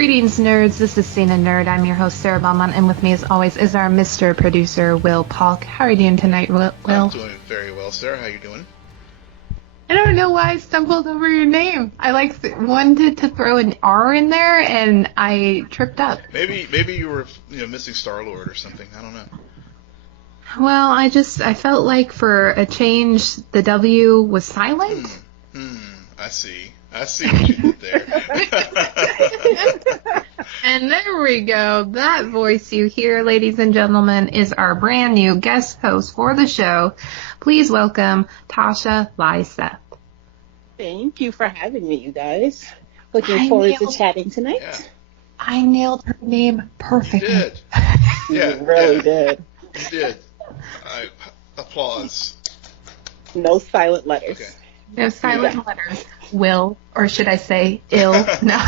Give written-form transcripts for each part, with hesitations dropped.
Greetings, nerds. This is SNN Nerd. I'm your host, Sarah Belmont, and with me, as always, is our Mr. Producer, Will Polk. How are you doing tonight, Will? I'm doing very well, Sarah. How are you doing? I don't know why I stumbled over your name. I wanted to throw an R in there, and I tripped up. Maybe you were missing Star-Lord or something. I don't know. Well, I felt like for a change, the W was silent. I see what you did there. And there we go. That voice you hear, ladies and gentlemen, is our brand new guest host for the show. Please welcome Tasha Lysaith. Thank you for having me, you guys. Looking forward to chatting tonight. Yeah. I nailed her name perfectly. You did. You really did. You did. Applause. No silent letters. Okay. No silent letters. Will, or should I say ill? No.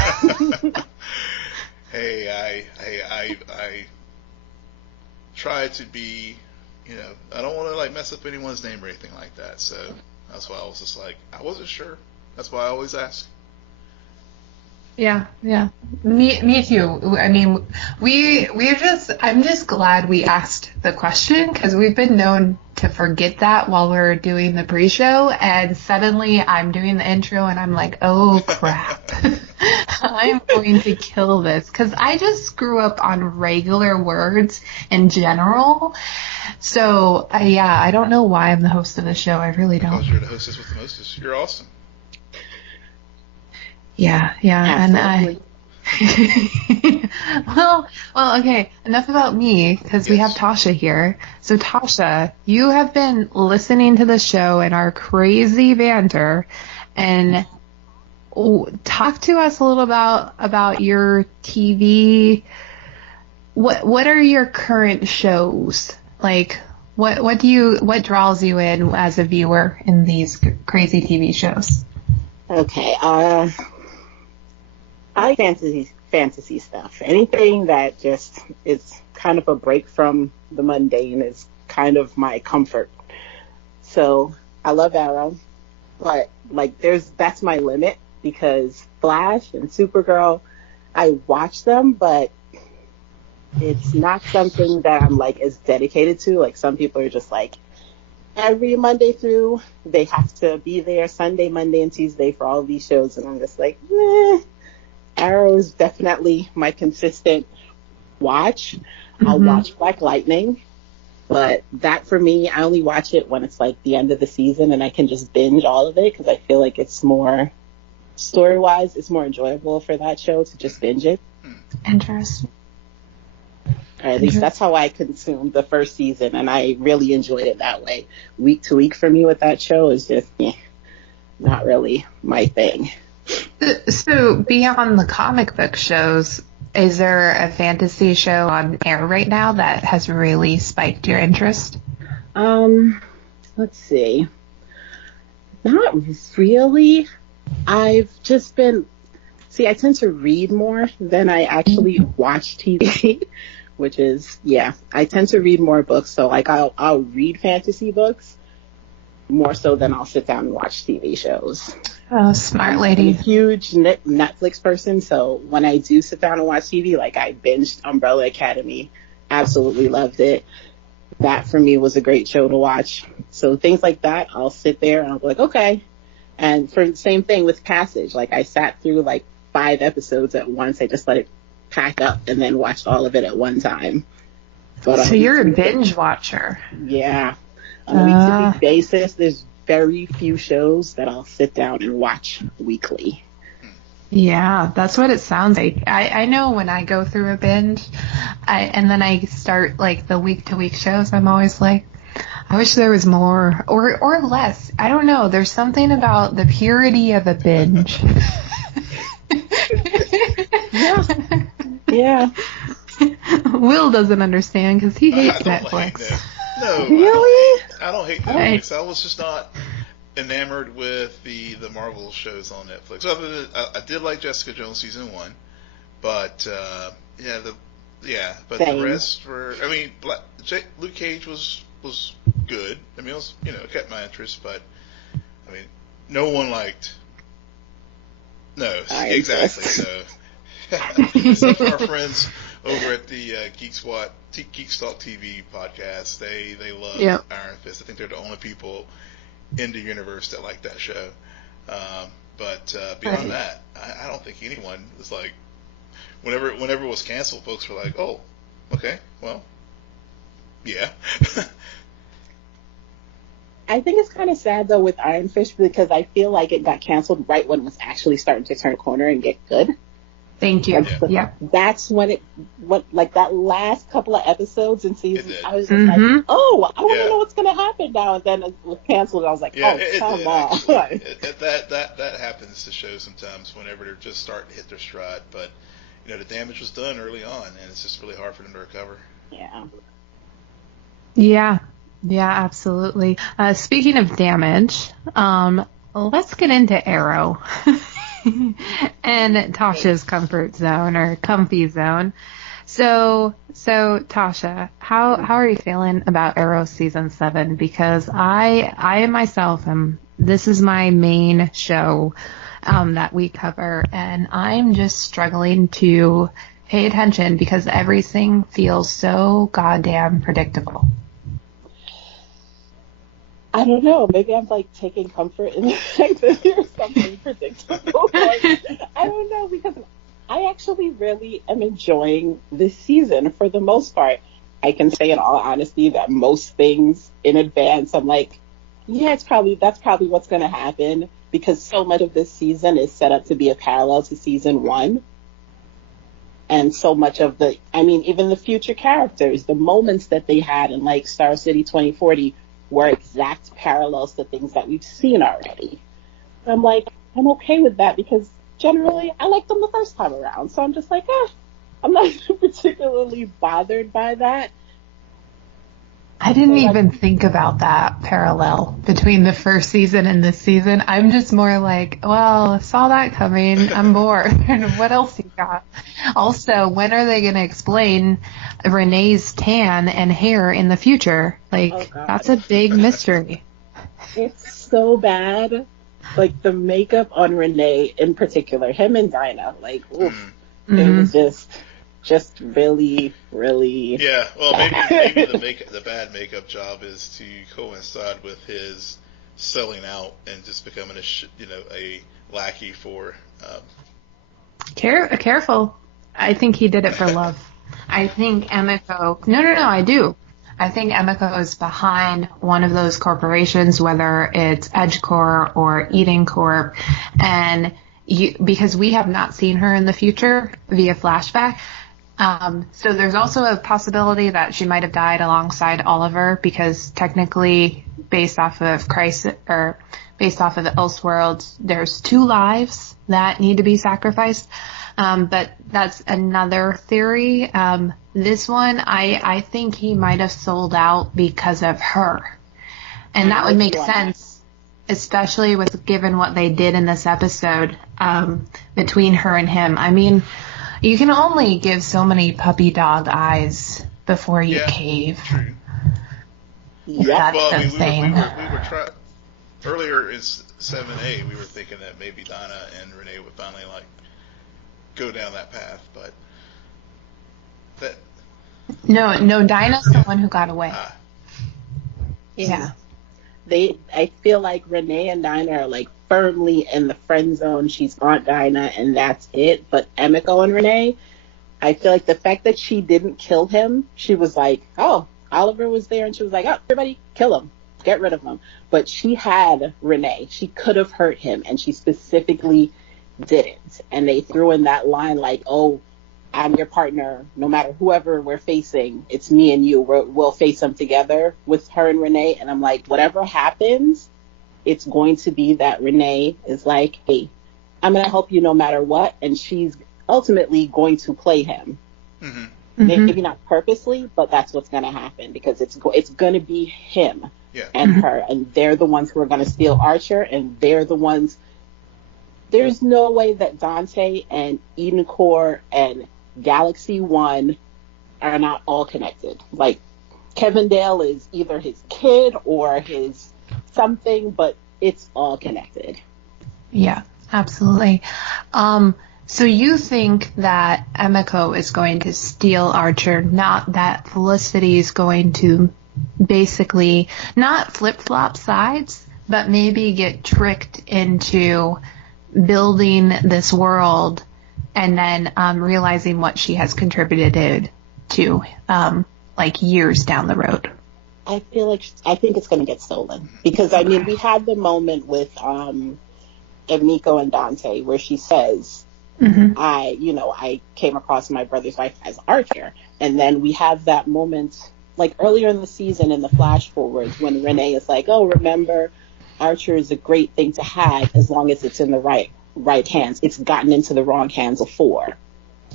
Hey, I try to be, I don't want to mess up anyone's name or anything like that. So that's why I was just I wasn't sure. That's why I always ask. Yeah. Me too. I mean, I'm just glad we asked the question, because we've been known to forget that while we're doing the pre-show, and suddenly I'm doing the intro and I'm like, oh crap. I'm going to kill this, because I just grew up on regular words in general. So, I don't know why I'm the host of the show. I really don't. Because you're the hostess with the mostest. You're awesome. Yeah, Absolutely. and well, okay, enough about me, because we have Tasha here. So Tasha, you have been listening to the show and our crazy banter, and talk to us a little about your TV. What are your current shows? What draws you in as a viewer in these crazy TV shows? Okay, I like fantasy stuff. Anything that just is kind of a break from the mundane is kind of my comfort. So I love Arrow, but that's my limit, because Flash and Supergirl, I watch them, but it's not something that I'm as dedicated to. Like, some people are just every Monday through, they have to be there Sunday, Monday, and Tuesday for all of these shows, and I'm just meh. Arrow is definitely my consistent watch. Mm-hmm. I'll watch Black Lightning, but that for me, I only watch it when it's the end of the season and I can just binge all of it, because I feel like it's more, story-wise, it's more enjoyable for that show to just binge it. Interesting. Or at least that's how I consumed the first season, and I really enjoyed it that way. Week to week for me with that show is just not really my thing. So beyond the comic book shows, is there a fantasy show on air right now that has really spiked your interest? Let's see. Not really. I've just been... See, I tend to read more than I actually watch TV, which is, I tend to read more books. So, I'll read fantasy books more so than I'll sit down and watch TV shows. Oh, smart lady. I'm a huge Netflix person, so when I do sit down and watch TV, I binged Umbrella Academy, absolutely loved it. That for me was a great show to watch. So things like that, I'll sit there and I'll be okay. And for the same thing with Passage, I sat through 5 episodes at once. I just let it pack up and then watched all of it at one time. But so you're a binge watcher. Yeah. On a week-to-week basis, there's very few shows that I'll sit down and watch weekly. Yeah, that's what it sounds like. I know when I go through a binge, and then I start the week-to-week shows, I'm always I wish there was more or less. I don't know. There's something about the purity of a binge. Yeah. Will doesn't understand because he hates Netflix. No, really? I don't hate Netflix. I was just not enamored with the Marvel shows on Netflix. Other than I did like Jessica Jones season 1, but the rest were. I mean, Luke Cage was good. I mean, it kept my interest, but I mean, no one liked. No, exactly. So Except for our friends over at the Geek Talk TV podcast, they love Iron Fist. I think they're the only people in the universe that like that show. But beyond that, I don't think anyone was like, whenever it was canceled, folks were like, oh, okay, well, yeah. I think it's kind of sad though with Iron Fist because I feel like it got canceled right when it was actually starting to turn a corner and get good. Thank you. That's when like that last couple of episodes in season, I was just like, oh, I want to know what's going to happen now. And then it was canceled. And I was like, come on. That happens to shows sometimes whenever they're just starting to hit their stride. But, the damage was done early on, and it's just really hard for them to recover. Yeah, absolutely. Speaking of damage, let's get into Arrow. And Tasha's comfort zone or comfy zone. So Tasha, how are you feeling about Arrow season 7? Because I myself this is my main show that we cover, and I'm just struggling to pay attention because everything feels so goddamn predictable. I don't know. Maybe I'm like taking comfort in the fact that there's something predictable. I don't know, because I actually really am enjoying this season for the most part. I can say in all honesty that most things in advance, I'm like, that's probably what's going to happen, because so much of this season is set up to be a parallel to season 1. And so much of even the future characters, the moments that they had in like Star City 2040 were exact parallels to things that we've seen already. And I'm like, I'm okay with that because generally I liked them the first time around. So I'm just like, I'm not particularly bothered by that. I didn't even think about that parallel between the first season and this season. I'm just more like, well, saw that coming. I'm bored. And what else you got? Also, when are they going to explain Renee's tan and hair in the future? Like, that's a big mystery. It's so bad. Like, the makeup on Renee in particular, him and Dinah, like, oof, it was just really, really... Yeah, well, maybe the bad makeup job is to coincide with his selling out and just becoming a lackey for... Careful. I think he did it for love. I think Emiko... No, I do. I think Emiko is behind one of those corporations, whether it's EdgeCorp or Eden Corp, and because we have not seen her in the future via flashback... So there's also a possibility that she might have died alongside Oliver, because technically, based off of Elseworlds, there's 2 lives that need to be sacrificed. But that's another theory. This one, I think he might have sold out because of her. And that would make sense, especially given what they did in this episode, between her and him. I mean, you can only give so many puppy dog eyes before you cave. True. Yeah. Well, we were earlier in 7A, we were thinking that maybe Dinah and Renee would finally go down that path, but No, Dinah's the one who got away. Yeah. I feel like Renee and Dinah are firmly in the friend zone. She's Aunt Dinah and that's it. But Emiko and Renee, I feel like the fact that she didn't kill him, she was like, oh, Oliver was there, and she was like, oh, everybody kill him, get rid of him. But she had Renee. She could have hurt him, and she specifically didn't. And they threw in that line oh, I'm your partner, no matter whoever we're facing, it's me and you. We'll face them together with her and Renee. And I'm like, whatever happens, it's going to be that Renee is like, hey, I'm going to help you no matter what. And she's ultimately going to play him. Mm-hmm. Maybe not purposely, but that's what's going to happen, because it's going to be him and her. And they're the ones who are going to steal Archer, and they're the ones. There's no way that Dante and Eden Corps and Galaxy One are not all connected. Kevin Dale is either his kid or his something, but it's all connected. Yeah, absolutely. So you think that Emiko is going to steal Archer, not that Felicity is going to basically not flip-flop sides, but maybe get tricked into building this world and then realizing what she has contributed to like years down the road. I think it's going to get stolen because I mean we had the moment with Emiko and Dante where she says, I came across my brother's wife as Archer, and then we have that moment like earlier in the season in the flash forwards when Renee is like, oh, remember, Archer is a great thing to have as long as it's in the right hands. It's gotten into the wrong hands before.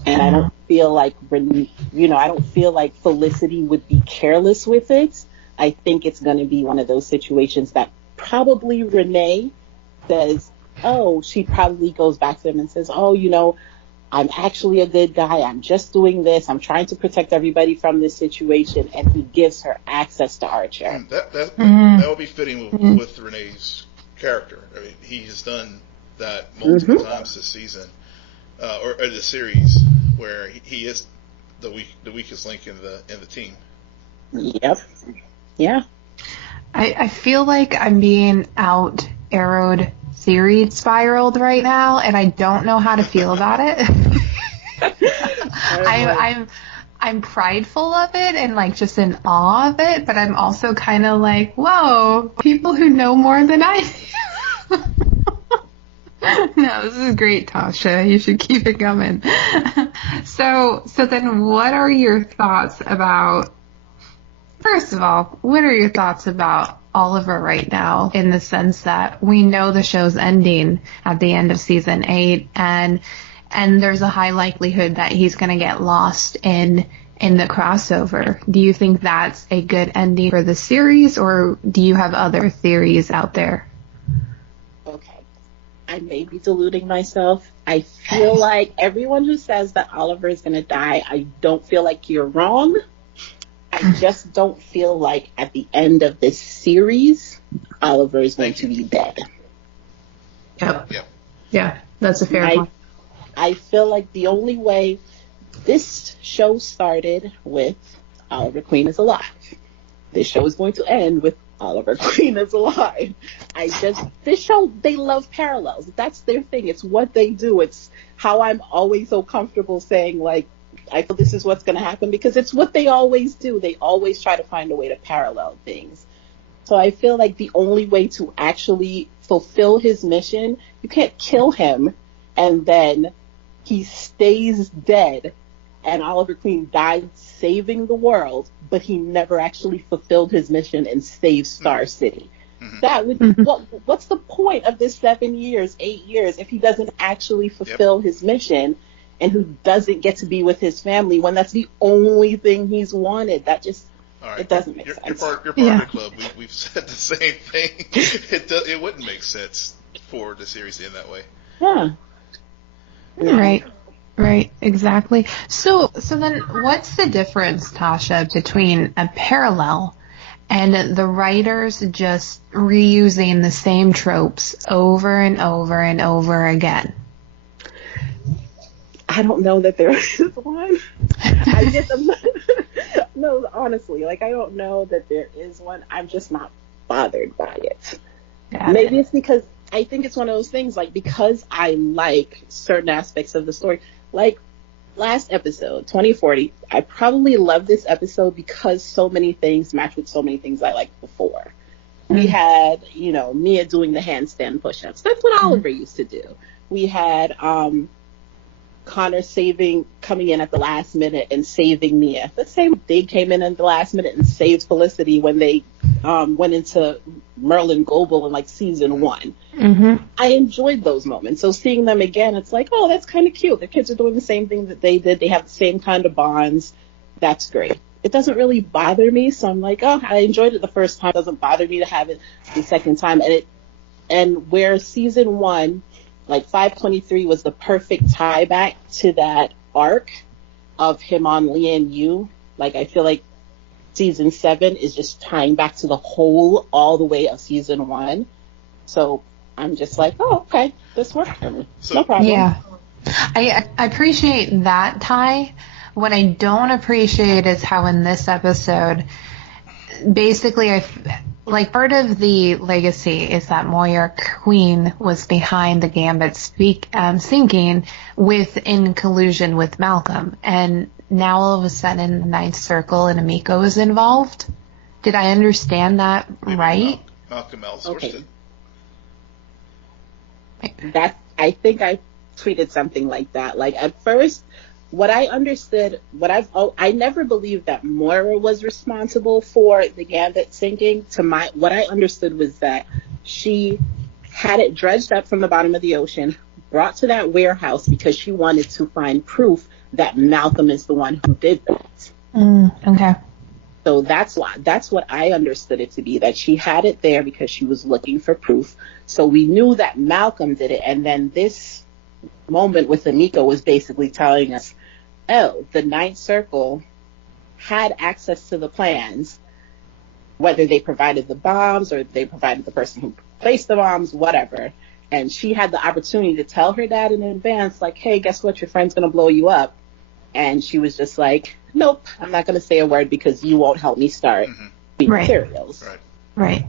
And I don't feel like, I don't feel like Felicity would be careless with it. I think it's going to be one of those situations that probably Renee says, oh, she probably goes back to him and says, oh, I'm actually a good guy. I'm just doing this. I'm trying to protect everybody from this situation. And he gives her access to Archer. That would be fitting with Renee's character. I mean, he has done that multiple times this season, or the series, where he is the weakest link in the team. Yep. Yeah. I feel like I'm being out-arrowed series spiraled right now, and I don't know how to feel about it. I'm prideful of it and like just in awe of it, but I'm also kind of like, whoa, people who know more than I do. No, this is great, Tasha. You should keep it coming. So then what are your thoughts about, first of all, what are your thoughts about Oliver right now, in the sense that we know the show's ending at the end of season 8, and there's a high likelihood that he's going to get lost in the crossover. Do you think that's a good ending for the series, or do you have other theories out there? Okay, I may be deluding myself. I feel like everyone who says that Oliver is going to die, I don't feel like you're wrong. I just don't feel like at the end of this series, Oliver is going to be dead. Yep. Yeah, that's a fair point. I feel like the only way this show started with Oliver Queen is alive. This show is going to end with Oliver Queen is alive. This show, they love parallels. That's their thing. It's what they do. It's how I'm always so comfortable saying, like, I feel this is what's going to happen, because it's what they always do. They always try to find a way to parallel things. So I feel like the only way to actually fulfill his mission, you can't kill him and then he stays dead and Oliver Queen died saving the world, but he never actually fulfilled his mission and saved Star City. That would what's the point of this 7 years, 8 years, if he doesn't actually fulfill his mission and who doesn't get to be with his family when that's the only thing he's wanted? That just, it doesn't make sense. You're part of the club. We've said the same thing. It wouldn't make sense for the series to end that way. Yeah. Right, exactly. So then what's the difference, Tasha, between a parallel and the writers just reusing the same tropes over and over and over again? I don't know that there is one. No, honestly, like, I don't know that there is one. I'm just not bothered by it. Maybe it's because I think it's one of those things, like, because I like certain aspects of the story. Like, last episode, 2040, I probably love this episode because so many things match with so many things I liked before. We had, Mia doing the handstand push-ups. That's what Oliver used to do. We had Connor coming in at the last minute and saving Mia. The same, they came in at the last minute and saved Felicity when they went into Merlin Global in like season 1. I enjoyed those moments. So seeing them again, it's like, oh, that's kind of cute. The kids are doing the same thing that they did. They have the same kind of bonds. That's great. It doesn't really bother me. So I'm like, oh, I enjoyed it the first time. It doesn't bother me to have it the second time. And where season 1, like 523 was the perfect tie back to that arc of him on Lian Yu. Like, I feel like season 7 is just tying back to the whole, all the way of season 1. So I'm just like, oh, okay, this worked for me. No problem. I appreciate that, Ty. What I don't appreciate is how in this episode, basically, like part of the legacy is that Moira Queen was behind the Gambit sinking in collusion with Malcolm, and now all of a sudden the Ninth Circle and Emiko is involved. Did I understand that right? Malcolm outsourced it. I think I tweeted something like that. Like at first, what I understood, I never believed that Moira was responsible for the Gambit sinking. What I understood was that she had it dredged up from the bottom of the ocean, brought to that warehouse because she wanted to find proof that Malcolm is the one who did that. Okay. So that's what I understood it to be, that she had it there because she was looking for proof. So we knew that Malcolm did it, and then this moment with Emiko was basically telling us, oh, the Ninth Circle had access to the plans, whether they provided the bombs or they provided the person who placed the bombs, whatever. And she had the opportunity to tell her dad in advance, like, hey, guess what? Your friend's going to blow you up. And she was just like, nope, I'm not going to say a word because you won't help me start materials. Right.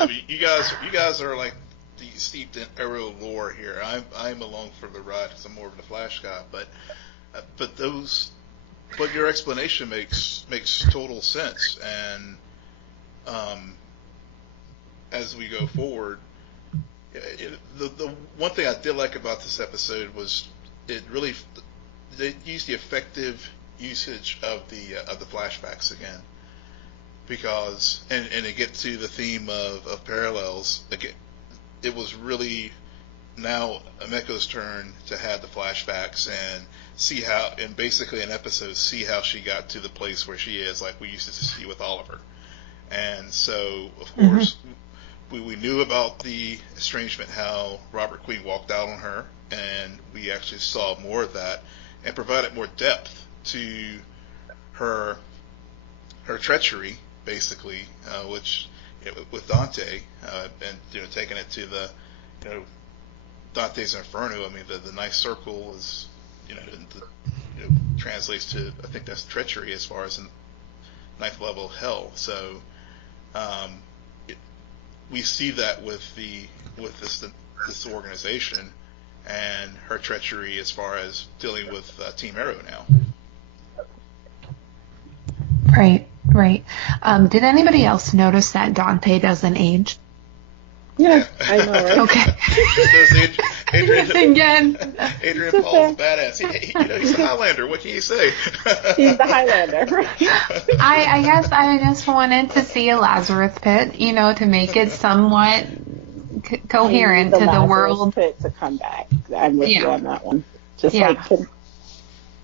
I mean, you guys are like steeped in Arrow lore here. I'm along for the ride because I'm more of the Flash guy, but your explanation makes total sense. And as we go forward, the one thing I did like about this episode was they used the effective usage of the flashbacks again, because and to get to the theme of parallels again. It was really now Emiko's turn to have the flashbacks and see how, and basically an episode, see how she got to the place where she is, like we used to see with Oliver. And so, of course, we knew about the estrangement, how Robert Queen walked out on her, and we actually saw more of that and provided more depth to her treachery, basically, which with Dante, and taking it to the Dante's Inferno. I mean, the Ninth Circle is translates to, I think that's treachery as far as the ninth level of hell. So we see that with this organization and her treachery as far as dealing with Team Arrow now. Right. Did anybody else notice that Dante doesn't age? Yeah, I know, right? Okay. Adrian Paul's a badass. He's a Highlander. What can you say? He's the Highlander. I guess I just wanted to see a Lazarus pit, to make it somewhat coherent to the world. Pit to come back. I'm with you on that one. Like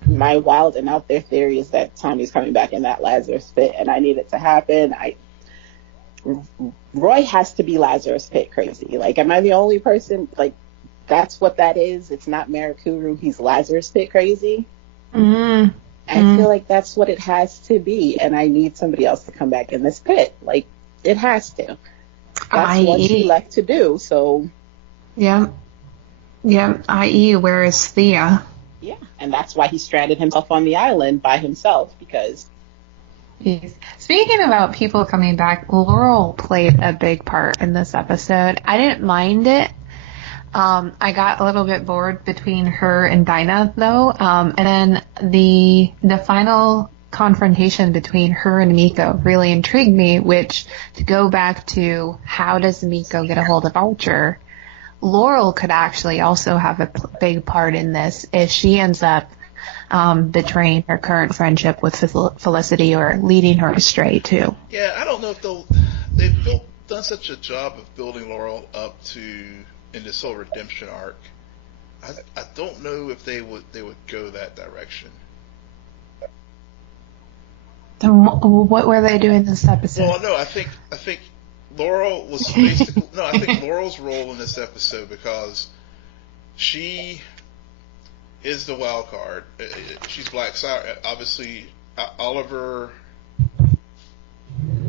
my wild and out there theory is that Tommy's coming back in that Lazarus pit, and I need it to happen. Roy has to be Lazarus pit crazy. Like, am I the only person? Like, that's what that is. It's not Marakuru. He's Lazarus pit crazy. I feel like that's what it has to be, and I need somebody else to come back in this pit. Like, it has to. That's what she left to do. So. Yeah. I.e., where is Thea? Yeah, and that's why he stranded himself on the island by himself, because... Speaking about people coming back, Laurel played a big part in this episode. I didn't mind it. I got a little bit bored between her and Dinah, though. And then the final confrontation between her and Emiko really intrigued me, which, to go back to how does Emiko get a hold of Archer, Laurel could actually also have a big part in this if she ends up betraying her current friendship with Felicity or leading her astray too. Yeah, I don't know if they've done such a job of building Laurel up in this whole redemption arc. I don't know if they would go that direction. Then what were they doing this episode? Well, no, I think Laurel was basically I think Laurel's role in this episode, because she is the wild card. She's Black Siren. Obviously, Oliver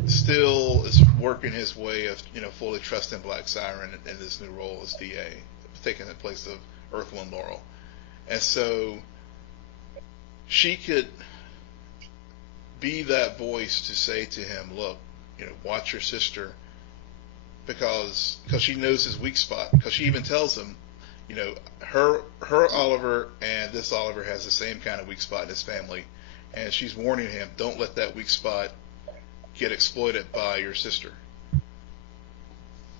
still is working his way of fully trusting Black Siren in this new role as DA. taking the place of Earth One Laurel, and so she could be that voice to say to him, look, watch your sister, because she knows his weak spot, because she even tells him, her Oliver and this Oliver has the same kind of weak spot in his family, and she's warning him, don't let that weak spot get exploited by your sister.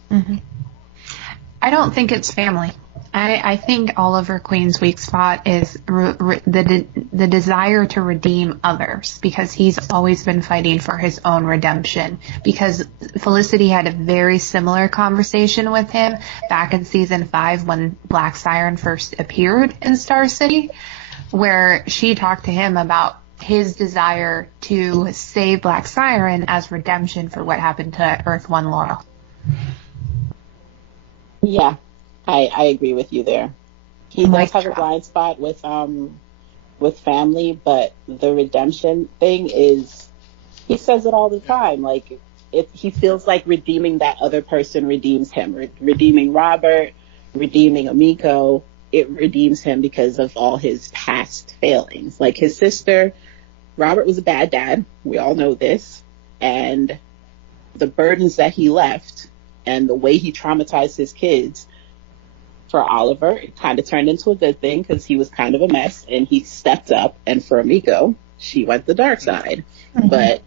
Mm-hmm. I don't think it's family. I think Oliver Queen's weak spot is the desire to redeem others, because he's always been fighting for his own redemption. Because Felicity had a very similar conversation with him back in season 5 when Black Siren first appeared in Star City, where she talked to him about his desire to save Black Siren as redemption for what happened to Earth One Laurel. Yeah, I agree with you there. He does have a blind spot with family, but the redemption thing is, he says it all the time. Like, he feels like redeeming that other person redeems him. Redeeming Robert, redeeming Emiko, it redeems him because of all his past failings. Like his sister, Robert was a bad dad. We all know this. And the burdens that he left and the way he traumatized his kids, for Oliver, it kind of turned into a good thing because he was kind of a mess and he stepped up. And for Emiko, she went the dark side. Mm-hmm. But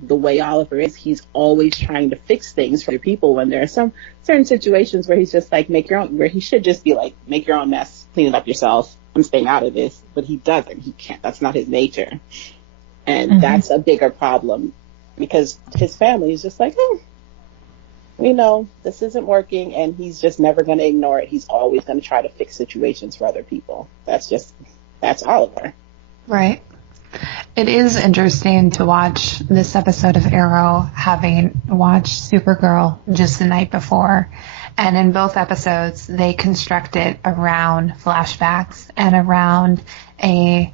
the way Oliver is, he's always trying to fix things for people, when there are some certain situations where he's just like, where he should just be like, make your own mess, clean it up yourself, I'm staying out of this. But he doesn't. He can't. That's not his nature. And mm-hmm. that's a bigger problem, because his family is just like, we know this isn't working, and he's just never going to ignore it. He's always going to try to fix situations for other people. That's Oliver. Right. It is interesting to watch this episode of Arrow, having watched Supergirl just the night before. And in both episodes, they construct it around flashbacks and around a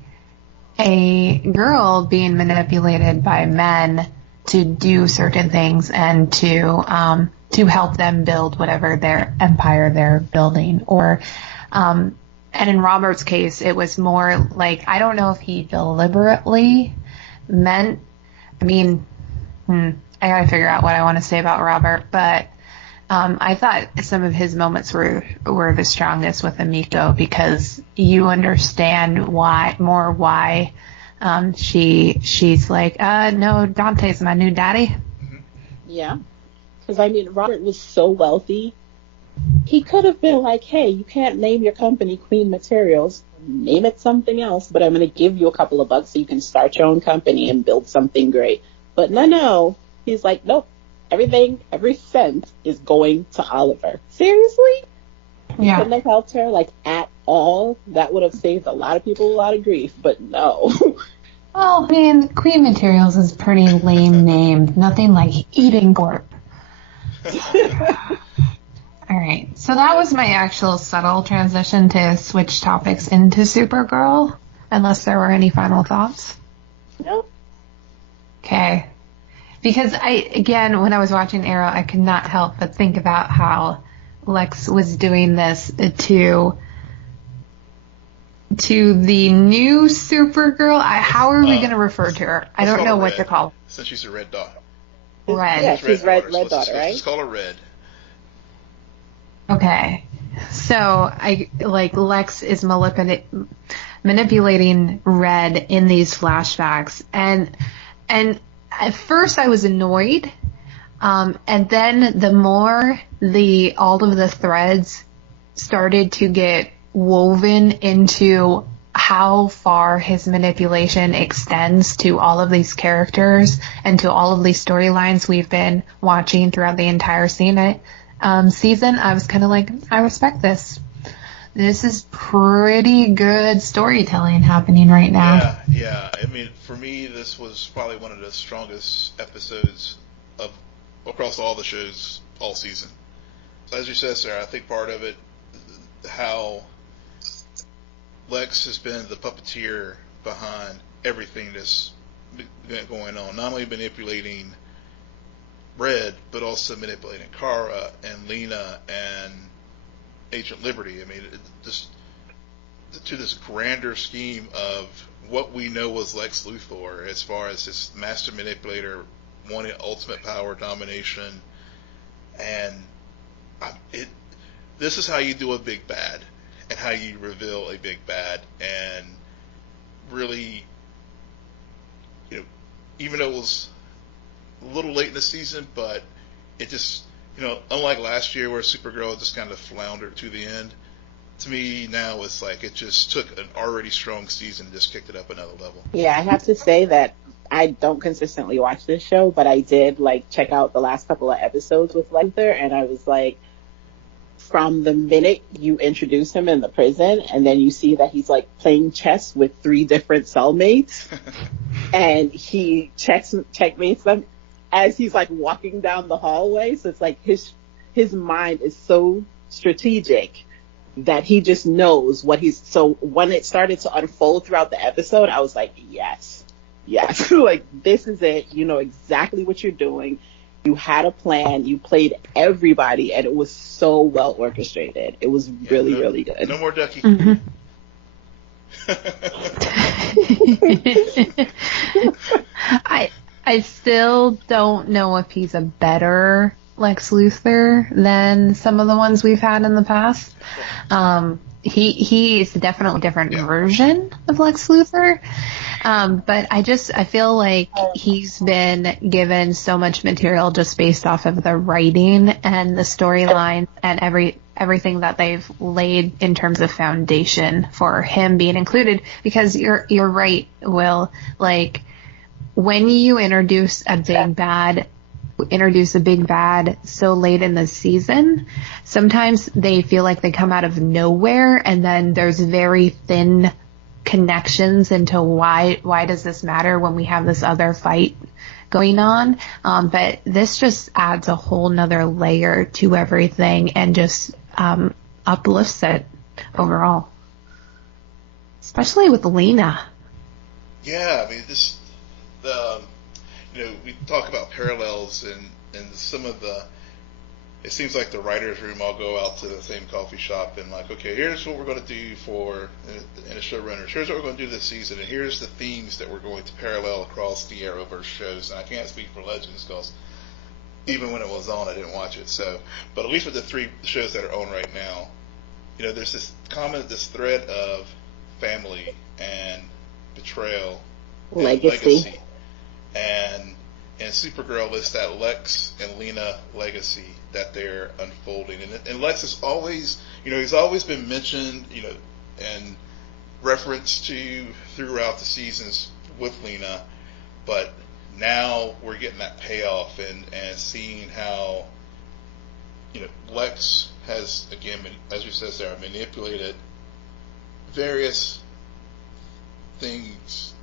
girl being manipulated by men to do certain things and to help them build whatever their empire they're building. Or, and in Robert's case, it was more like, I don't know if he deliberately meant, I gotta figure out what I want to say about Robert, but I thought some of his moments were the strongest with Emiko, because you understand why she's like, no, Dante's my new daddy. Yeah. Because, Robert was so wealthy. He could have been like, hey, you can't name your company Queen Materials. Name it something else, but I'm going to give you a couple of bucks so you can start your own company and build something great. But no. He's like, nope. Every cent is going to Oliver. Seriously? Yeah. Couldn't have helped her, at all. That would have saved a lot of people a lot of grief, but no. Well, Queen Materials is pretty lame name. Nothing like Eating Corp. All right. So that was my actual subtle transition to switch topics into Supergirl, unless there were any final thoughts. Nope. Okay. Because when I was watching Arrow, I could not help but think about how Lex was doing this to the new Supergirl. How are we going to refer to her? I don't know what to call her. Since she's a red dot. Red. Yeah, she's red daughter, right? Let's call her Red. Okay. So Lex is manipulating Red in these flashbacks, and at first I was annoyed, and then the more all of the threads started to get woven into how far his manipulation extends to all of these characters and to all of these storylines we've been watching throughout the entire season, I was kind of like, I respect this. This is pretty good storytelling happening right now. Yeah. For me, this was probably one of the strongest episodes across all the shows all season. As you said, Sarah, I think part of it, how Lex has been the puppeteer behind everything that's been going on. Not only manipulating Red, but also manipulating Kara and Lena and Agent Liberty. I mean, just to this grander scheme of what we know was Lex Luthor, as far as this master manipulator wanting ultimate power, domination, and this is how you do a big bad, and how you reveal a big bad, and really, even though it was a little late in the season, but it just, unlike last year where Supergirl just kind of floundered to the end, to me now it's like it just took an already strong season and just kicked it up another level. Yeah, I have to say that I don't consistently watch this show, but I did check out the last couple of episodes with Luthor, and I was like, from the minute you introduce him in the prison, and then you see that he's playing chess with 3 different cellmates, and he checkmates them as he's walking down the hallway. So it's his mind is so strategic that he just knows what he's. So when it started to unfold throughout the episode, I was like, yes, this is it. You know exactly what you're doing. You had a plan. You played everybody, and it was so well orchestrated. It was really, really good. No more Ducky. Mm-hmm. I still don't know if he's a better Lex Luthor than some of the ones we've had in the past. He is definitely a different version of Lex Luthor. But I feel like he's been given so much material just based off of the writing and the storyline and everything that they've laid in terms of foundation for him being included. Because you're right, Will. When you introduce a big bad so late in the season, sometimes they feel like they come out of nowhere, and then there's very thin connections into why does this matter when we have this other fight going on. But this just adds a whole nother layer to everything and just uplifts it overall, especially with Lena. Yeah, I mean, we talk about parallels and some of it seems like the writer's room all go out to the same coffee shop and okay, here's what we're going to do in a showrunners. Here's what we're going to do this season, and here's the themes that we're going to parallel across the Arrowverse shows. And I can't speak for Legends because even when it was on, I didn't watch it. So, but at least with the 3 shows that are on right now, there's this thread of family and betrayal, legacy. And Supergirl is that Lex and Lena legacy that they're unfolding. And Lex is always, he's always been mentioned, and referenced to throughout the seasons with Lena. But now we're getting that payoff and seeing how, Lex has, again, as you said, Sarah, manipulated various things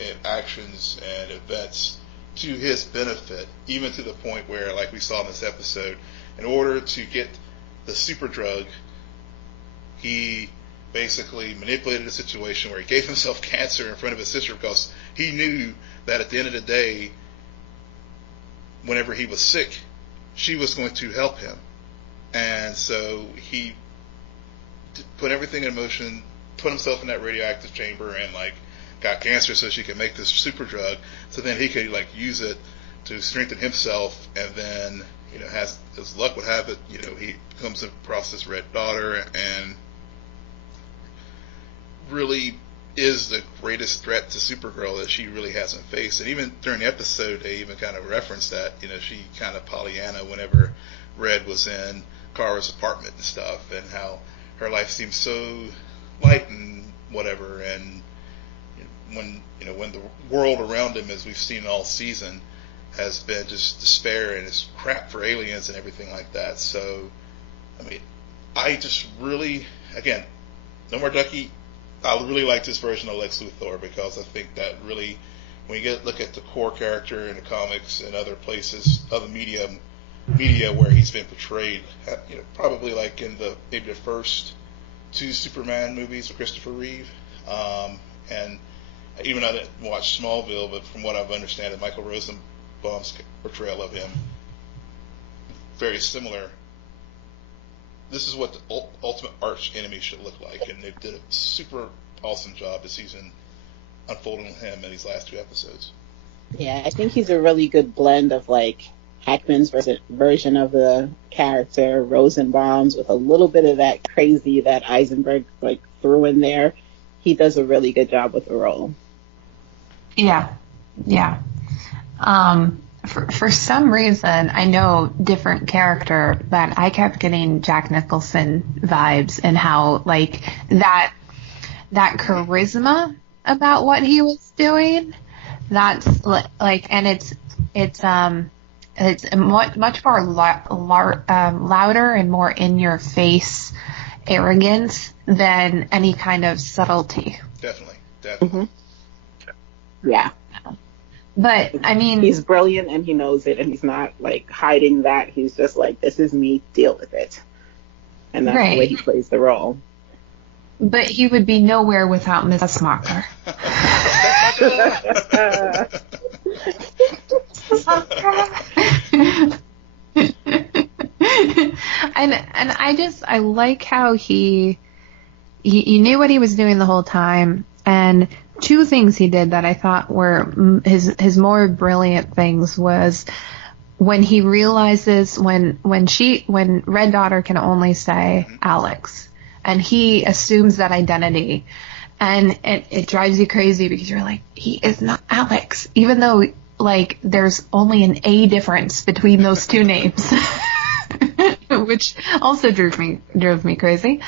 and actions and events to his benefit, even to the point where, like we saw in this episode, in order to get the super drug, he basically manipulated a situation where he gave himself cancer in front of his sister because he knew that at the end of the day, whenever he was sick, she was going to help him. And so he put everything in motion, put himself in that radioactive chamber, and got cancer so she could make this super drug, so then he could use it to strengthen himself, and then as luck would have it, he comes across this Red Daughter and really is the greatest threat to Supergirl that she really hasn't faced. And even during the episode, they even kind of referenced that, she kind of Pollyanna whenever Red was in Kara's apartment and stuff, and how her life seems so light and whatever, and when the world around him, as we've seen all season, has been just despair and it's crap for aliens and everything like that. So, I mean, I just really, again, No More Ducky, I really like this version of Lex Luthor because I think that really, when you look at the core character in the comics and other places, other media where he's been portrayed, probably in maybe the first 2 Superman movies with Christopher Reeve, and even I didn't watch Smallville, but from what I've understood, Michael Baum's portrayal of him, very similar. This is what the ultimate arch enemy should look like, and they did a super awesome job this season unfolding him in these last 2 episodes. Yeah, I think he's a really good blend of like Hackman's version of the character, Rosenbaum's, with a little bit of that crazy that Eisenberg like threw in there. He does a really good job with the role. Yeah. For some reason, I know different character, but I kept getting Jack Nicholson vibes, and how like that charisma about what he was doing. That's like, and it's much more louder and more in your face arrogance than any kind of subtlety. Definitely. Mm-hmm. Yeah. But I mean, he's brilliant and he knows it, and he's not like hiding that. He's just like, this is me, deal with it. And that's the way he plays the role. But he would be nowhere without Mrs. Smocker. and I like how he knew what he was doing the whole time. And 2 things he did that I thought were his more brilliant things was when he realizes when Red Daughter can only say Alex, and he assumes that identity, and it drives you crazy because you're like, he is not Alex, even though like there's only an A difference between those 2 names. Which also drove me crazy.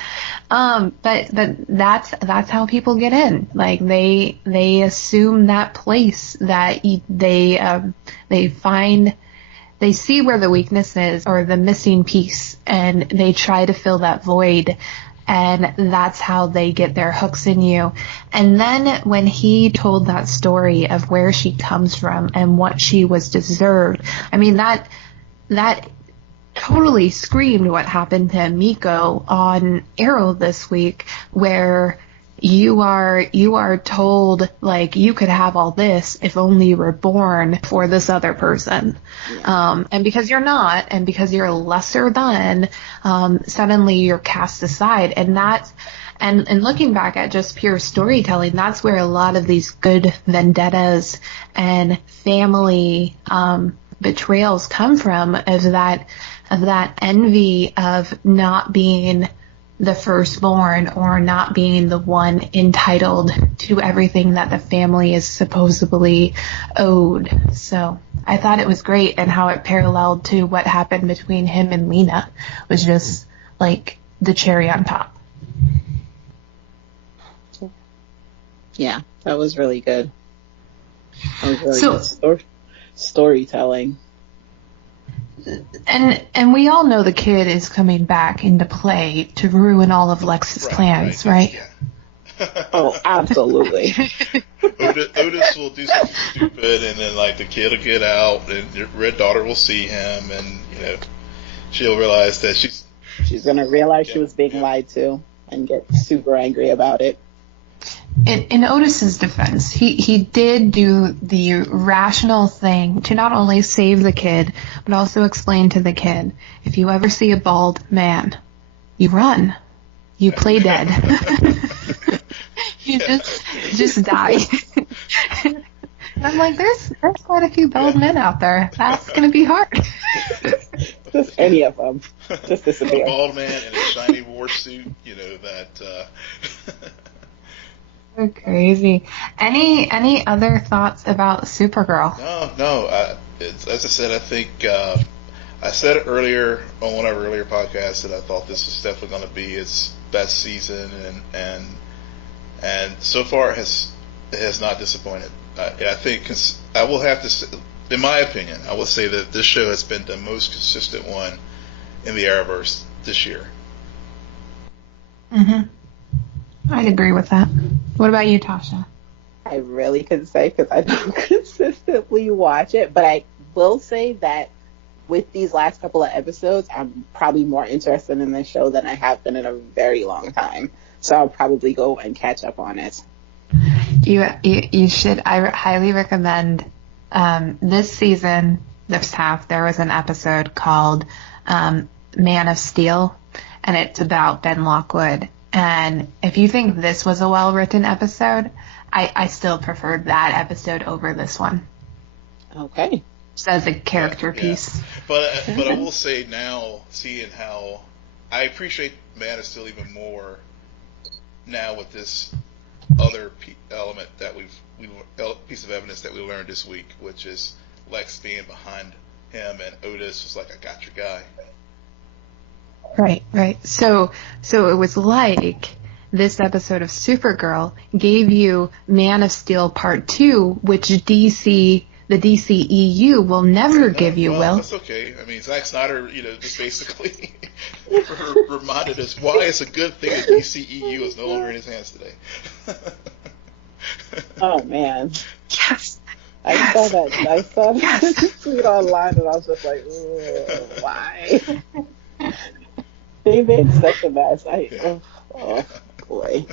But that's how people get in. Like they assume that place that they see where the weakness is or the missing piece, and they try to fill that void. And that's how they get their hooks in you. And then when he told that story of where she comes from and what she was deserved, I mean, that totally screamed what happened to Miko on Arrow this week, where you are told like you could have all this if only you were born for this other person. Yeah. And because you're not, and because you're lesser than, suddenly you're cast aside. And that's, and looking back at just pure storytelling, that's where a lot of these good vendettas and family, betrayals come from, of that envy of not being the firstborn or not being the one entitled to everything that the family is supposedly owed. So I thought it was great, and how it paralleled to what happened between him and Lena was just like the cherry on top. Yeah, that was really good. That was really good storytelling. And we all know the kid is coming back into play to ruin all of Lex's plans, right? Yeah. Oh, absolutely. Otis will do something stupid, and then like the kid will get out, and your Red Daughter will see him, and she'll realize that she's gonna realize she was being lied to and get super angry about it. In Otis's defense, he did do the rational thing to not only save the kid, but also explain to the kid, if you ever see a bald man, you run. You play dead. You just die. And I'm like, there's quite a few bald men out there. That's going to be hard. Just any of them. Just disappear. A bald man in a shiny war suit, that... So crazy. Any other thoughts about Supergirl? No. As I said, I think I said it earlier on one of our earlier podcasts that I thought this was definitely going to be its best season, and so far it has not disappointed. I think I will have to say, in my opinion, I will say that this show has been the most consistent one in the Arrowverse this year. Mm-hmm. I'd agree with that. What about you, Tasha? I really couldn't say because I don't consistently watch it, but I will say that with these last couple of episodes, I'm probably more interested in this show than I have been in a very long time. So I'll probably go and catch up on it. You should. I highly recommend this season, this half, there was an episode called Man of Steel, and it's about Ben Lockwood. And if you think this was a well-written episode, I still preferred that episode over this one. Okay. Just as a character piece. But I will say now, seeing how I appreciate Man of Steel even more now with this other element that piece of evidence that we learned this week, which is Lex being behind him and Otis was like, I got your guy. Right. So it was like this episode of Supergirl gave you Man of Steel Part 2, which the DCEU will never give you, Will. That's okay. I mean, Zack Snyder, just basically reminded us why it's a good thing the DCEU is no longer in his hands today. Oh, man. Yes. I saw that tweet online, and I was just like, why? They made such a mess. Oh, boy.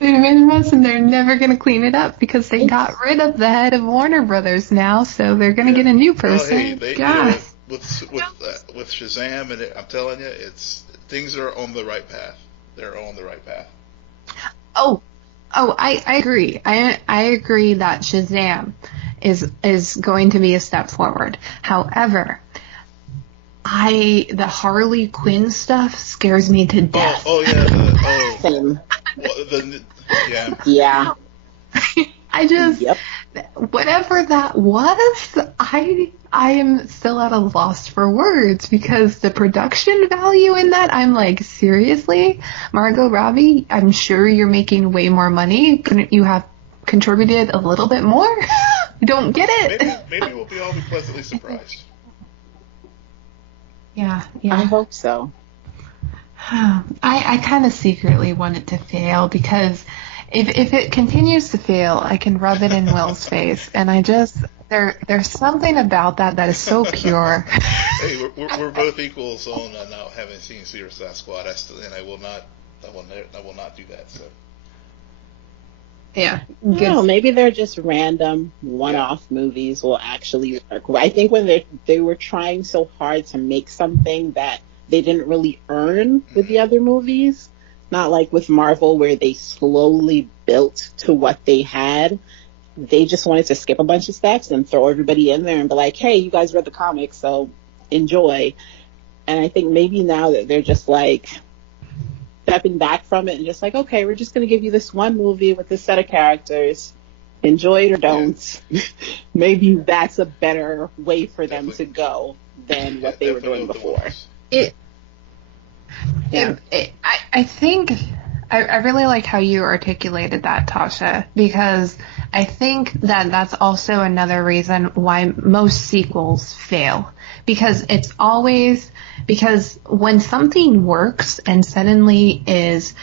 They made a mess, and they're never going to clean it up because they got rid of the head of Warner Brothers now, so they're going to get a new person. Well, hey, with Shazam, and I'm telling you, things are on the right path. They're on the right path. Oh, I agree. I agree that Shazam is going to be a step forward. However, the Harley Quinn stuff scares me to death. Same. Yeah. I just, whatever that was, I am still at a loss for words because the production value in that, I'm like, seriously? Margot Robbie, I'm sure you're making way more money. Couldn't you have contributed a little bit more? I don't get it. Maybe we'll all be pleasantly surprised. Yeah. I hope so. I kind of secretly want it to fail because if it continues to fail, I can rub it in Will's face, and there's something about that is so pure. Hey, we're both equals on not having seen Suicide Squad. I will not do that. So. Yeah. No, maybe they're just random one-off movies will actually work. I think when they were trying so hard to make something that they didn't really earn with the other movies, not like with Marvel where they slowly built to what they had. They just wanted to skip a bunch of steps and throw everybody in there and be like, hey, you guys read the comics, so enjoy. And I think maybe now that they're just like stepping back from it and just like, okay, we're just going to give you this one movie with this set of characters. Enjoy it or don't. Maybe that's a better way for them to go than what they were doing before. I think I really like how you articulated that, Tasha, because I think that that's also another reason why most sequels fail. Because it's always, because when something works and suddenly is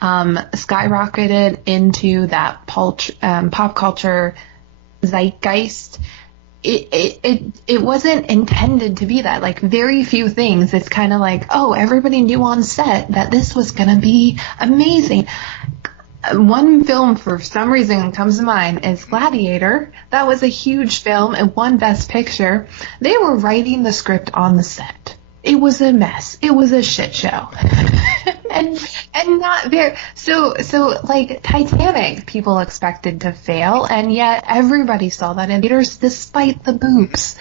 skyrocketed into that pop culture zeitgeist, it wasn't intended to be that. Like, very few things, it's kind of like, oh, everybody knew on set that this was going to be amazing. One film for some reason comes to mind is Gladiator. That was a huge film. It won Best Picture. They were writing the script on the set. It was a mess. It was a shit show. and not very, so like Titanic, people expected to fail, and yet everybody saw that in theaters despite the boobs.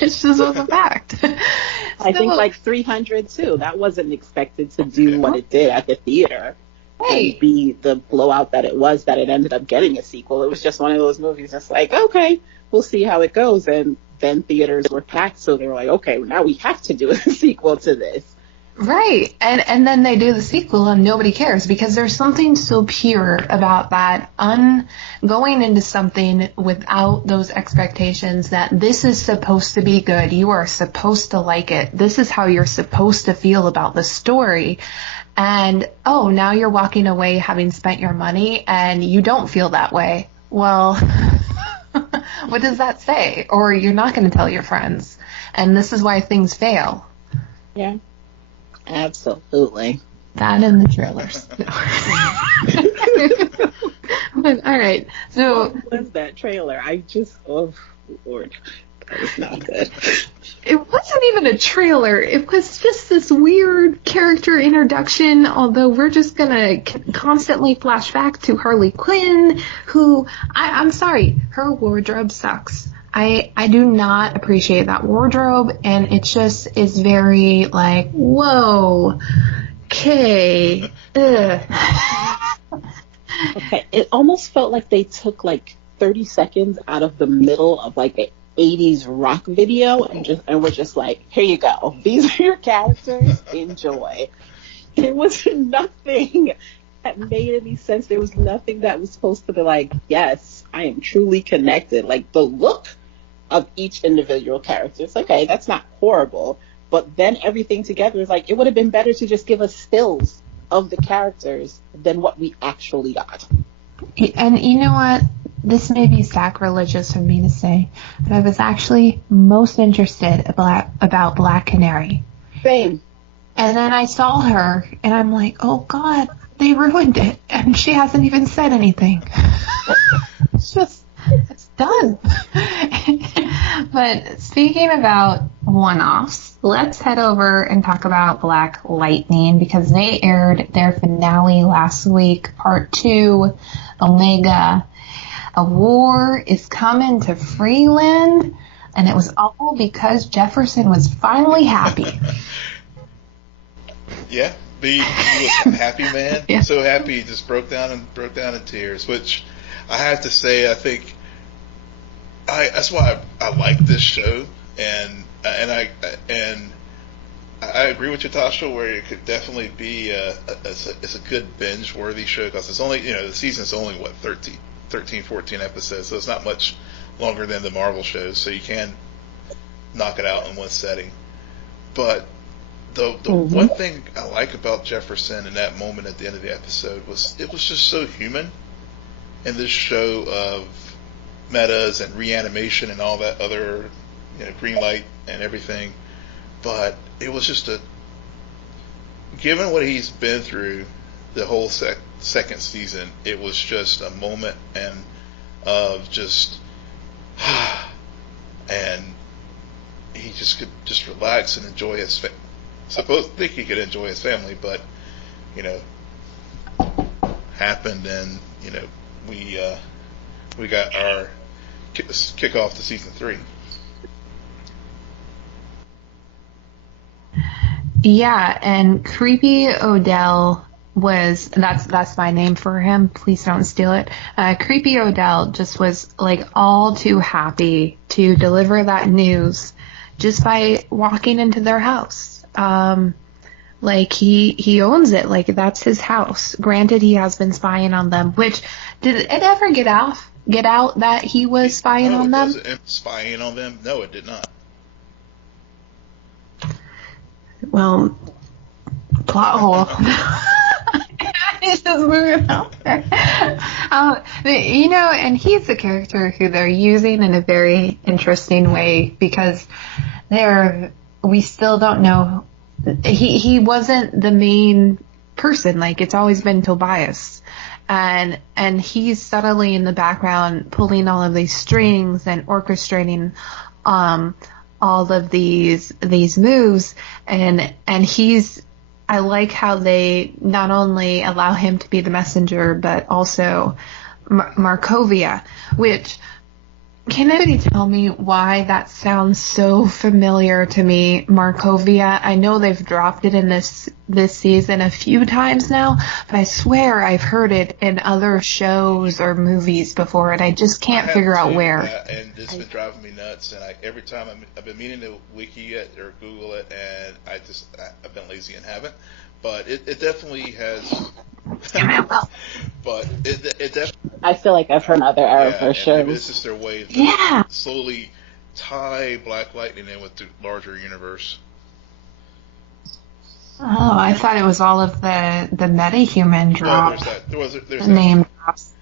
It's just a fact. I think like 300 too. That wasn't expected to do what it did at the theater. And be the blowout that it was, that it ended up getting a sequel. It was just one of those movies that's like, okay, we'll see how it goes. And then theaters were packed, so they were like, okay, now we have to do a sequel to this. Right. And then they do the sequel and nobody cares because there's something so pure about that, going into something without those expectations that this is supposed to be good. You are supposed to like it. This is how you're supposed to feel about the story. And, oh, now you're walking away having spent your money and you don't feel that way. Well, what does that say? Or you're not going to tell your friends. And this is why things fail. Yeah, absolutely. That and the trailers. But, all right. So what was that trailer? Oh, Lord, that was not good. it wasn't even a trailer. It was just this weird character introduction, although we're just going to constantly flash back to Harley Quinn, who, I'm sorry, her wardrobe sucks. I do not appreciate that wardrobe, and it just is very like, whoa, okay, ugh. Okay, it almost felt like they took like 30 seconds out of the middle of like an 80s rock video and were just like, here you go. These are your characters. Enjoy. There was nothing that made any sense. There was nothing that was supposed to be like, yes, I am truly connected. Like the look of each individual character. It's okay, that's not horrible. But then everything together is like, it would have been better to just give us stills of the characters than what we actually got. And you know what? This may be sacrilegious of me to say, but I was actually most interested about Black Canary. Same. And then I saw her, and I'm like, oh God, they ruined it. And she hasn't even said anything. It's done. But speaking about one-offs, let's head over and talk about Black Lightning, because they aired their finale last week, part 2, Omega. A war is coming to Freeland, and it was all because Jefferson was finally happy. Yeah, he was a happy man. Yeah. So happy he just broke down in tears. Which I have to say, I think that's why I like this show, and I agree with you, Tasha, where it could definitely be it's a good binge worthy show, because it's only, the season's only 13, 14 episodes, so it's not much longer than the Marvel shows, so you can knock it out in one setting. But the one thing I like about Jefferson in that moment at the end of the episode was it was just so human in this show of metas and reanimation and all that other, green light and everything. But it was just given what he's been through the whole second season, it was just a moment of just, and he just could just relax and enjoy his think he could enjoy his family, but happened, and we got our kickoff to season 3. Yeah, and Creepy Odell that's my name for him. Please don't steal it. Creepy Odell just was like all too happy to deliver that news just by walking into their house. Like he owns it. Like that's his house. Granted, he has been spying on them. Which did it ever get out that he was spying on them? Spying on them? No, it did not. Well, plot hole. He's just moving out there. And he's the character who they're using in a very interesting way, because we still don't know. He wasn't the main person. Like, it's always been Tobias. And he's subtly in the background pulling all of these strings and orchestrating all of these moves, and I like how they not only allow him to be the messenger, but also Markovia, which, can anybody tell me why that sounds so familiar to me, Markovia? I know they've dropped it in this season a few times now, but I swear I've heard it in other shows or movies before, and I just can't figure out where. And it's been driving me nuts, and every time I've been meaning to wiki it or Google it, and I've been lazy and haven't. But it definitely has. But it definitely. I feel like I've heard other Arrowverse shows. Maybe this is their way to slowly tie Black Lightning in with the larger universe. Oh, I thought it was all of the metahuman drop. There's that. Name drops.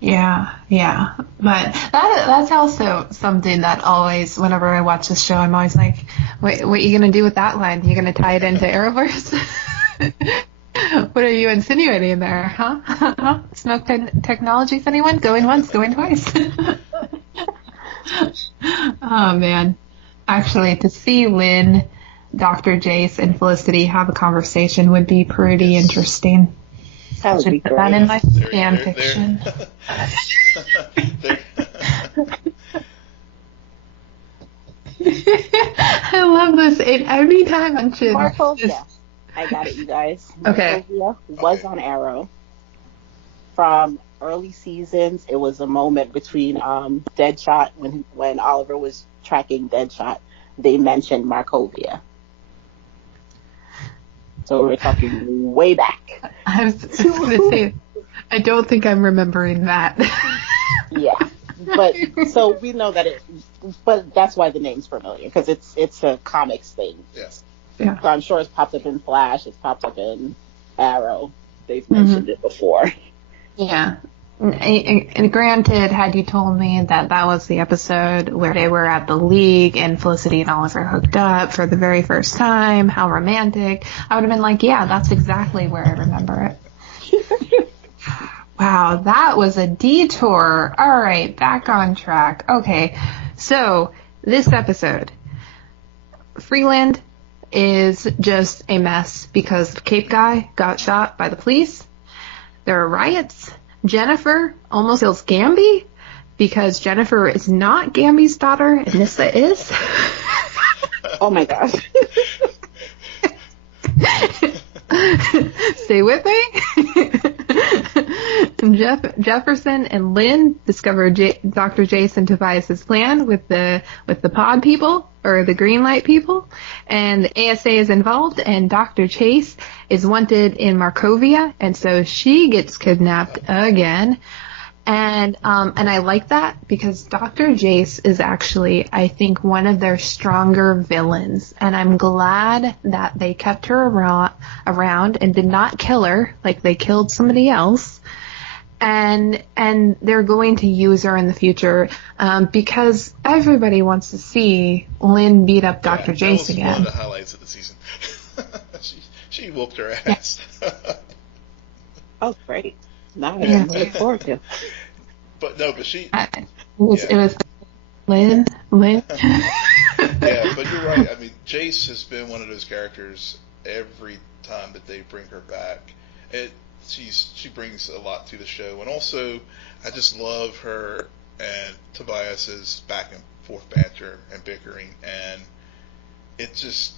Yeah. But that's also something that always, whenever I watch this show, I'm always like, what are you going to do with that line? You going to tie it into Arrowverse? What are you insinuating there, huh? Smoke technologies, anyone? Going once, going twice. Oh, man. Actually, to see Lynn, Dr. Jace, and Felicity have a conversation would be pretty interesting. That would be Put that great. in my fan fiction. I love this. Every time I mention Markovia. I got it, you guys. Okay. Markovia was on Arrow. From early seasons, it was a moment between Deadshot, when Oliver was tracking Deadshot, they mentioned Markovia. So we're talking way back. I was going to say, I don't think I'm remembering that. Yeah. But so we know that but that's why the name's familiar, because it's a comics thing. Yes. Yeah. So I'm sure it's popped up in Flash, it's popped up in Arrow. They've mentioned it before. Yeah. And granted, had you told me that was the episode where they were at the League and Felicity and Oliver hooked up for the very first time, how romantic, I would have been like, yeah, that's exactly where I remember it. Wow, that was a detour. All right, back on track. Okay, so this episode, Freeland is just a mess because the Cape guy got shot by the police. There are riots. Jennifer almost kills Gamby because Jennifer is not Gamby's daughter and Nissa is. Oh my gosh. Stay with me. Jefferson and Lynn discover Dr. Jason Tobias's plan with the pod people, or the green light people, and the ASA is involved, and Dr. Chase is wanted in Markovia, and so she gets kidnapped again. And I like that because Dr. Jace is actually, I think, one of their stronger villains. And I'm glad that they kept her around and did not kill her like they killed somebody else. And they're going to use her in the future because everybody wants to see Lynn beat up Dr. Jace again. That was one of the highlights of the season. she whooped her ass. Oh, great. Now I look forward to. But she. It was Lynn. Yeah, but you're right. I mean, Jace has been one of those characters every time that they bring her back. She brings a lot to the show, and also I just love her and Tobias's back and forth banter and bickering, and it just,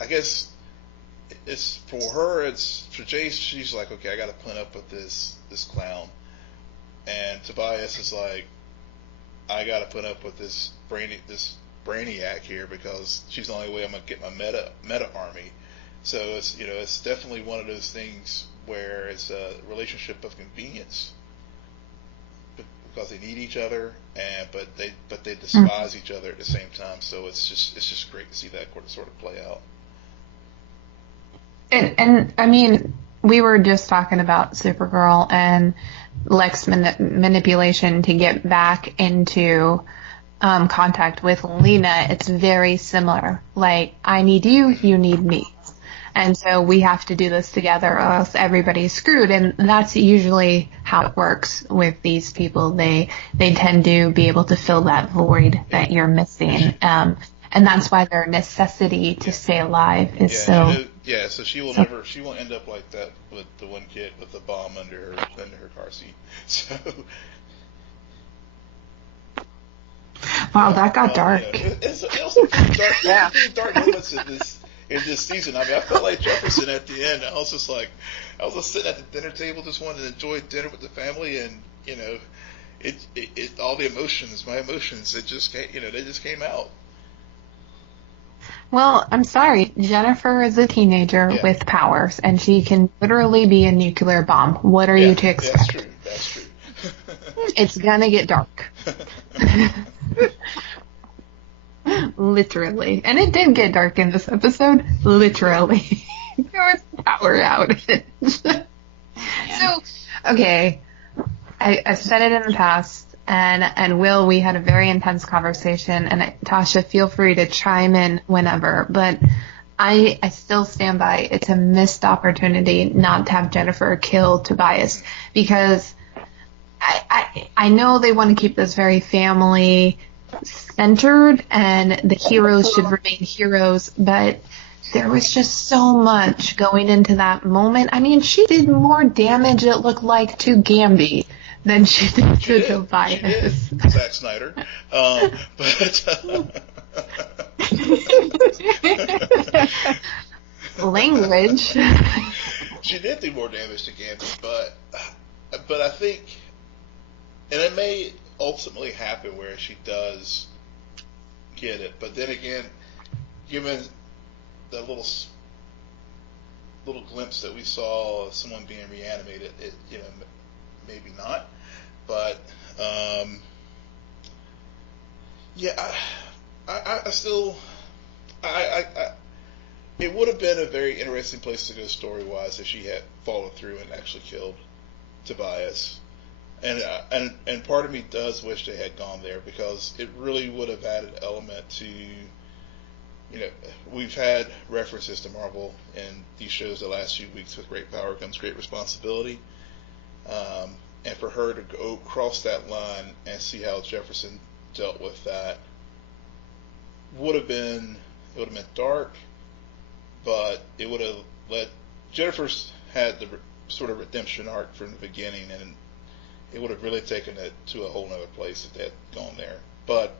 I guess. It's for her. It's for Jace. She's like, okay, I got to put up with this clown, and Tobias is like, I got to put up with this brainiac here because she's the only way I'm gonna get my meta army. So it's definitely one of those things where it's a relationship of convenience because they need each other, but they despise each other at the same time. So it's just great to see that sort of play out. And I mean, we were just talking about Supergirl and Lex manipulation to get back into contact with Lena. It's very similar. Like, I need you, you need me. And so we have to do this together or else everybody's screwed. And that's usually how it works with these people. They tend to be able to fill that void that you're missing. And that's why their necessity to stay alive is so. Yeah, so she won't end up like that with the one kid with the bomb under her car seat. So. Wow, that got dark. It's also dark moments in this season. I mean, I felt like Jefferson at the end. I was just sitting at the dinner table, just wanted to enjoy dinner with the family, and it all the emotions, my emotions, they just came out. Well, I'm sorry. Jennifer is a teenager with powers, and she can literally be a nuclear bomb. What are you to expect? That's true. It's gonna get dark. Literally. And it did get dark in this episode. Literally. There was power outage. So, okay. I've said it in the past. And Will, we had a very intense conversation, and Tasha, feel free to chime in whenever, but I still stand by it's a missed opportunity not to have Jennifer kill Tobias, because I know they want to keep this very family centered and the heroes should remain heroes, but there was just so much going into that moment. I mean, she did more damage, it looked like, to Gamby than she did to Tobias. Zack Snyder. Language. She did do more damage to Gamby, but I think, and it may ultimately happen where she does get it, but then again, given the little glimpse that we saw of someone being reanimated, it, maybe not, but I still, it would have been a very interesting place to go story-wise if she had followed through and actually killed Tobias. And part of me does wish they had gone there, because it really would have added element to, we've had references to Marvel in these shows the last few weeks with great power comes great responsibility. And for her to go cross that line and see how Jefferson dealt with that would have been dark, but it would have let Jennifer's had the sort of redemption arc from the beginning, and it would have really taken it to a whole other place if they had gone there. But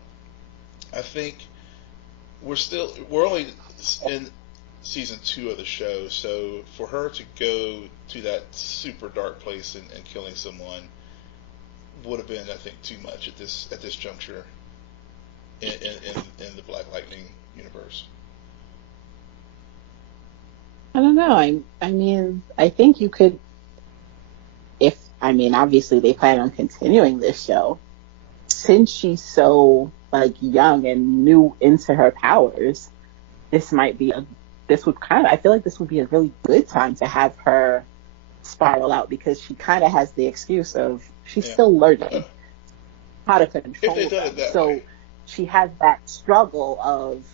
I think we're only in season 2 of the show, so for her to go to that super dark place and killing someone would have been, I think, too much at this juncture in the Black Lightning universe. I don't know. I mean, I think you could, obviously they plan on continuing this show. Since she's so, young and new into her powers, I feel like this would be a really good time to have her spiral out, because she kind of has the excuse of she's still learning how to control them. So she has that struggle of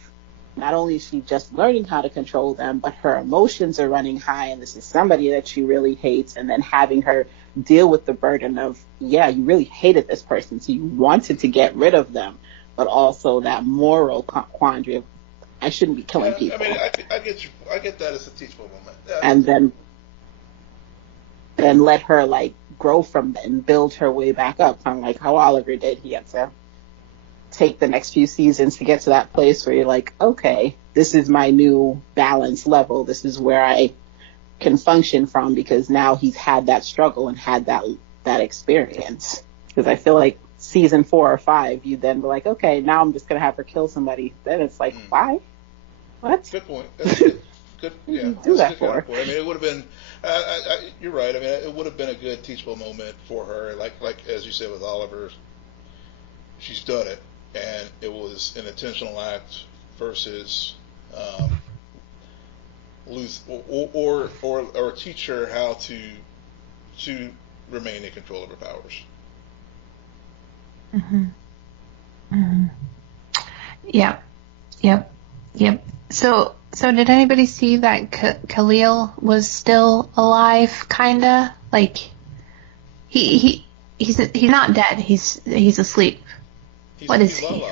not only is she just learning how to control them, but her emotions are running high, and this is somebody that she really hates, and then having her deal with the burden of, you really hated this person, so you wanted to get rid of them, but also that moral quandary of, I shouldn't be killing people. I mean, I get that as a teachable moment. And then let her grow from it and build her way back up, kind of like how Oliver did. He had to take the next few seasons to get to that place where you're like, okay, this is my new balance level. This is where I can function from, because now he's had that struggle and had that experience. Because I feel like season 4 or 5, you then be like, okay, now I'm just going to have her kill somebody. Then it's like, why? What? Good point. That's good. Good. Yeah. Do that for. I mean, it would have been. You're right. I mean, it would have been a good teachable moment for her. Like as you said with Oliver, she's done it, and it was an intentional act versus lose or teach her how to remain in control of her powers. Mm-hmm. Mm-hmm. Yep. So did anybody see that Khalil was still alive? Kinda, he's not dead. He's asleep. What is he?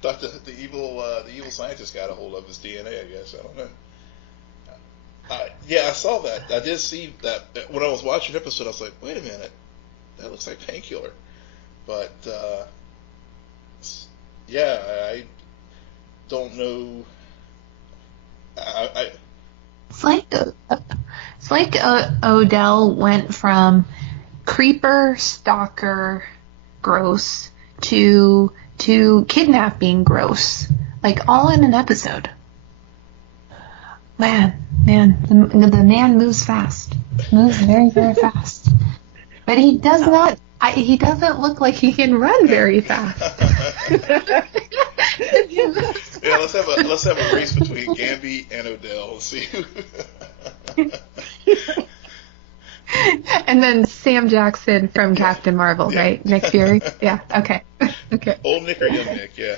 The evil scientist got a hold of his DNA. I guess I don't know. I saw that. I did see that when I was watching the episode. I was like, wait a minute, that looks like Painkiller. But I don't know. It's like Odell went from creeper, stalker, gross to kidnapping, gross, all in an episode. Man, the man moves fast, moves very, very fast, but he does not. He doesn't look like he can run very fast. Yeah, let's have a race between Gamby and Odell. Let's see. And then Sam Jackson from Captain Marvel, right? Nick Fury. Yeah. Okay. Old Nick or young Nick? Yeah.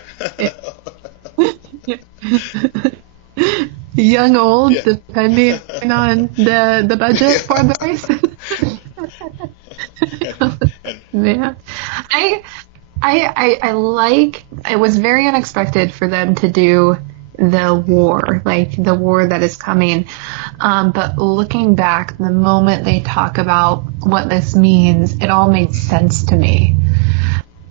young, old, Yeah. depending on the budget for the race. Man, I like. It was very unexpected for them to do the war, like the war that is coming. But looking back, the moment they talk about what this means, it all made sense to me.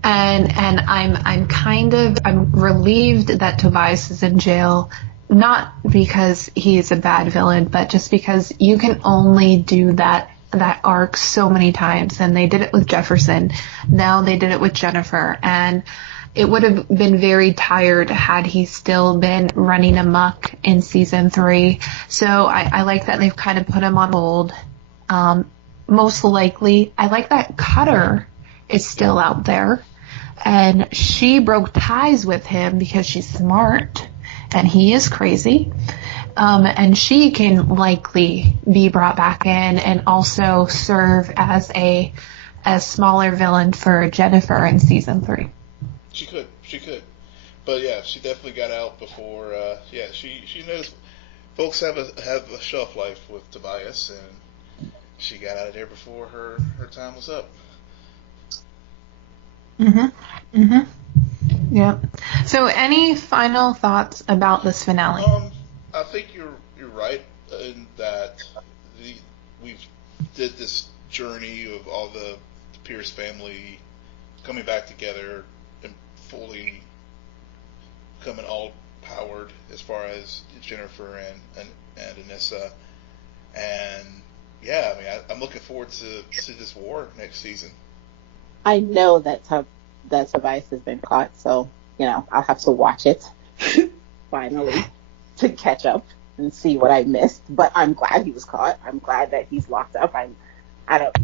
And I'm relieved that Tobias is in jail, not because he is a bad villain, but just because you can only do that arc so many times. And they did it with Jefferson. Now they did it with Jennifer. And it would have been very tired had he still been running amok in season 3. So I like that they've kind of put him on hold. Most likely, I like that Cutter is still out there. And she broke ties with him because she's smart and he is crazy. And she can likely be brought back in and also serve as a smaller villain for Jennifer in season 3. She could. But yeah, she definitely got out before, she knows folks have a shelf life with Tobias, and she got out of there before her time was up. Yeah. So any final thoughts about this finale? I think you're right in that we did this journey of all the Pierce family coming back together and fully becoming all powered as far as Jennifer and Anissa. And yeah, I mean, I'm looking forward to this war next season. I know that Tobias has been caught, so I'll have to watch it finally to catch up and see what I missed. But I'm glad he was caught. I'm glad that he's locked up.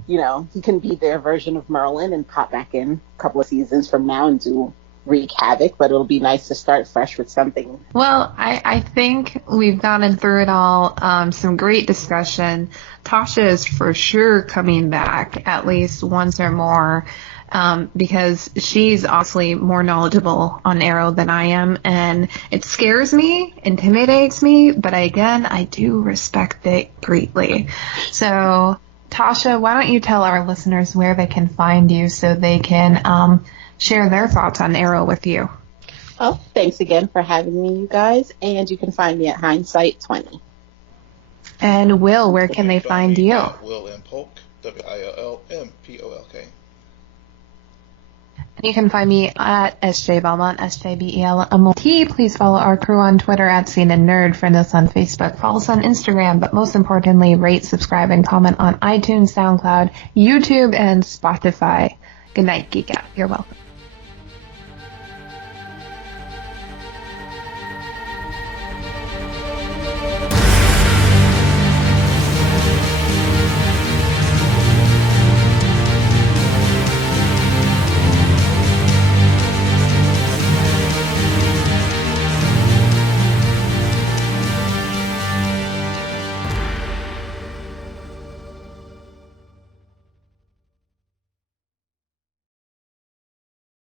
He can be their version of Merlin and pop back in a couple of seasons from now and wreak havoc, but it'll be nice to start fresh with something. Well, I think we've gotten through it all. Some great discussion. Tasha is for sure coming back at least once or more, because she's obviously more knowledgeable on Arrow than I am, and it scares me, intimidates me, but I do respect it greatly. So, Tasha, why don't you tell our listeners where they can find you so they can share their thoughts on Arrow with you? Oh, thanks again for having me, you guys. And you can find me at Hindsight 20. And Will, where can they find you? Will M. Polk, WILLMPOLK. And you can find me at SJ Belmont, SJBELMOT. Please follow our crew on Twitter at CNN Nerd. Friend us on Facebook. Follow us on Instagram. But most importantly, rate, subscribe, and comment on iTunes, SoundCloud, YouTube, and Spotify. Good night, Geek Out. You're welcome.